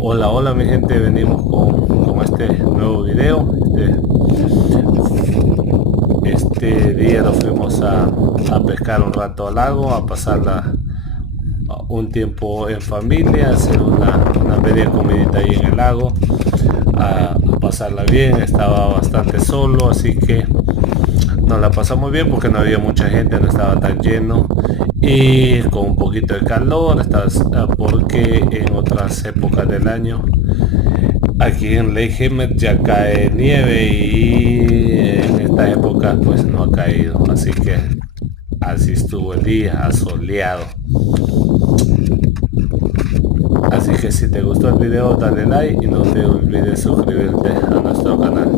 Hola, hola mi gente, venimos con este nuevo video. Este día nos fuimos a pescar un rato al lago, a pasarla un tiempo en familia, hacer una media comidita ahí en el lago, a pasarla bien. Estaba bastante solo, así que nos la pasamos bien porque no había mucha gente, no estaba tan lleno y con un poquito de calor, porque en otras épocas del año aquí en Lake Hemet ya cae nieve y en esta época pues no ha caído, así que así estuvo el día, asoleado. Así que si te gustó el video dale like y no te olvides suscribirte a nuestro canal.